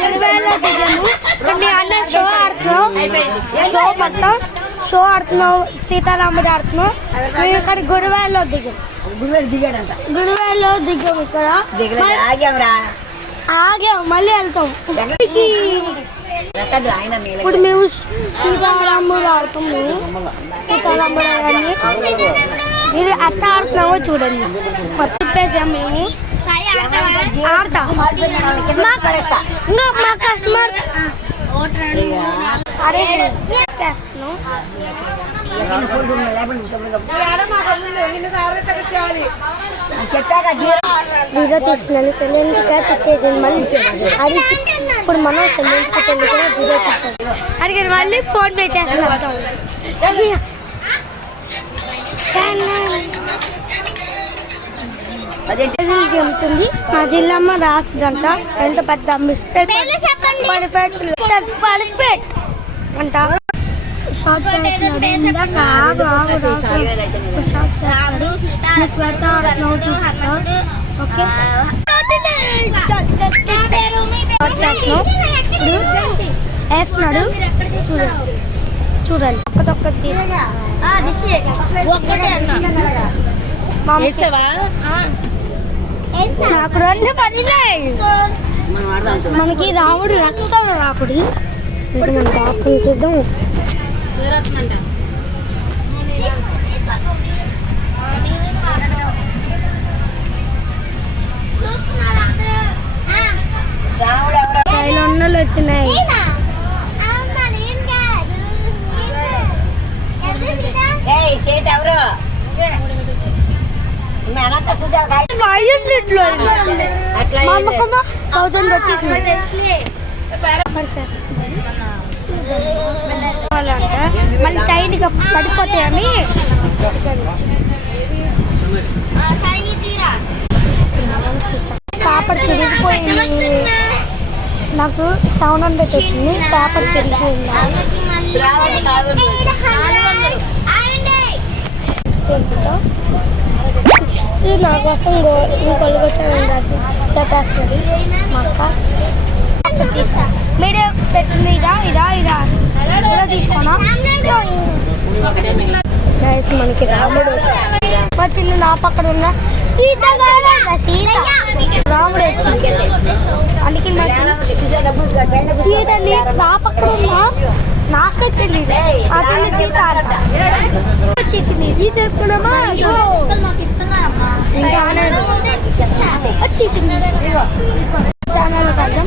గుడివాడలో దిగాము. మీ అన్న షో ఆడుతున్నావు, షో ఆడుతున్నావు, సీతారాముడు ఆడుతున్నావు. మేము ఇక్కడ గుడివాడలో దిగాము. గుడివాడలో దిగాము. ఇక్కడ ఆగాము, మళ్ళీ వెళ్తాం. ఇప్పుడు మేము సీతారాముడు ఆడుతాము. సీతారాముడు ఆడాన్ని మీరు అట్ట ఆడుతున్నామో చూడండి. తిప్పేసాం మేము. ఆడతా ఇంకా మా కస్టమర్ అరే వీడియో తీస్తున్నాను. సెలెంట్గా తిప్పేసింది. మళ్ళీ అది ఇప్పుడు మనం సెలెంట్కి వెళ్ళి వీడియో తీసాను. అడిగారు మళ్ళీ ఫోన్ పెట్టేస్తున్నాం. చెబుతుంది మా జిల్లమ్మ రాసిదంట. ఎంత పెద్ద మిస్టేక్ పర్ఫెక్ట్ అంట. షాప్ చేస్తున్నాడు. ఆగు ఆగు షాప్ చేస్తాడు. ఓకే వేస్తున్నాడు. చూడండి ఒక్కటొక్కటి నాకు రెండు పడినాయి. మనకి రాముడు రక్షణ రాకుడు. మనం రాకుడు చూద్దాం. అన్నలు వచ్చినాయి. మళ్ళీ టైట్గా పడిపోతాయని పేపర్ చిరిగిపోయింది. నాకు 700 వచ్చింది. పేపర్ చిరిగిపోయింది. నా కోసం ఇంకొకరికి వచ్చాను రాసి చెప్పేస్తుంది మా అక్క. మీడియా పెట్టింది. ఇదా తీసుకోనా. మనకి రాముడు వచ్చింది. నా పక్కన ఉన్న సీత రాముడు వచ్చింది. అందుకే సీతని నా పక్కన ఉన్నా నాకే తెలియదు. అతన్ని సీత వచ్చేసింది. ఇది చేసుకున్నామా ఇంకా వచ్చేసింది. ఛానల్ కదా